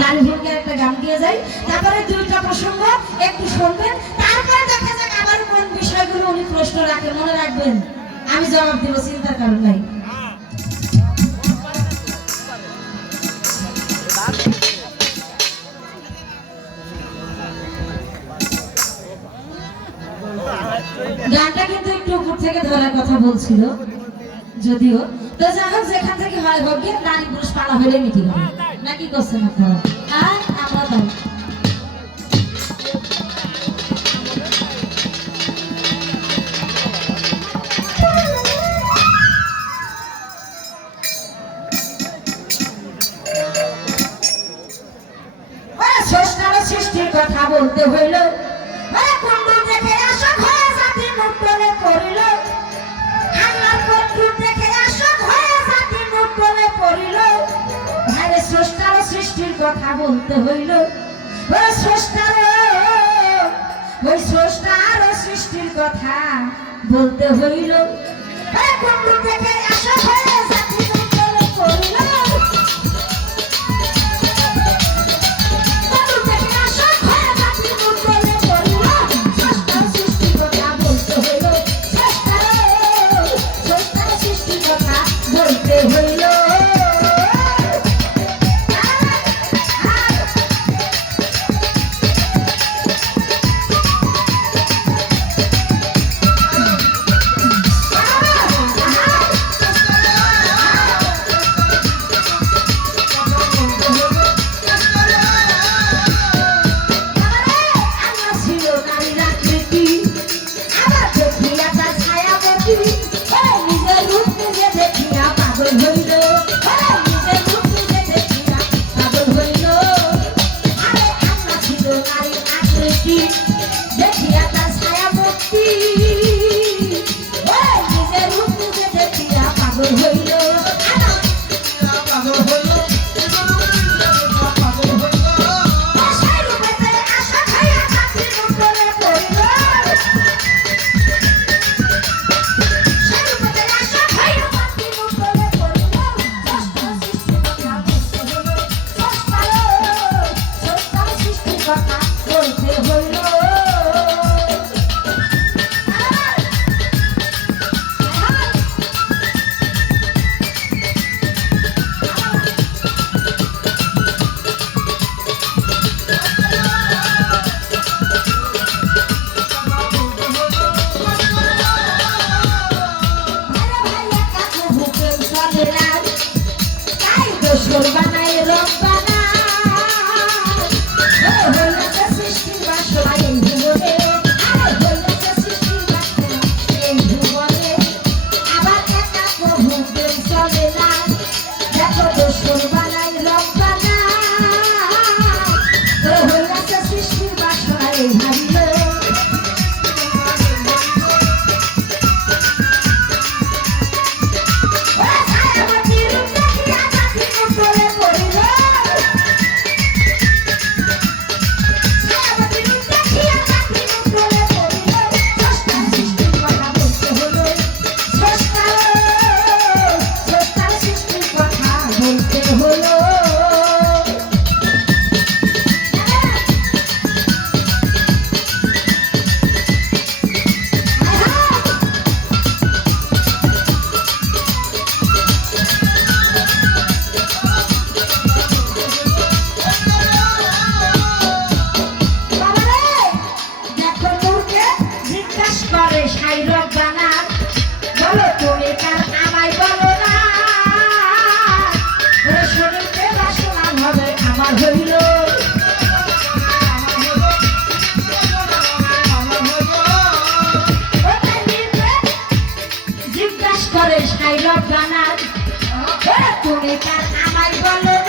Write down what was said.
নারী ভূমিকার একটা গান দিয়ে যাই, তারপরে দুইটা প্রসঙ্গ একটু শুনবেন, তারপরে দেখা যাক আবার কোন বিষয়গুলো উনি প্রশ্ন রাখেন, মনে রাখবেন আমি জবাব দিব, চিন্তার কারণ নাই। গানটা কিন্তু একটু উপর থেকে ধরার কথা বলছিল যদিও, তো যাই হোক যেখান থেকে হয় হোক গিয়ে নারী পুরুষ পালা হলে মিটিং হবে নাকি করছেন আপনারা? আর আমরা তাই সৃষ্টির কথা বলতে হইল, দেখে আসক হয়ে জাতি মুক্তলে পড়িল, আল্লাহর কন্ট্রোল দেখে আসক হয়ে জাতি মুক্তলে পড়িল, ভাইরে স্রষ্টার সৃষ্টির কথা বলতে হইল, ওই স্রষ্টার সৃষ্টির কথা বলতে হইল, কন্ট্রোল দেখে আসক হয়ে জাতি মুক্তলে পড়িল। জিজ্ঞাসা করে সাইরব জানার তুমি কার আমায় বলো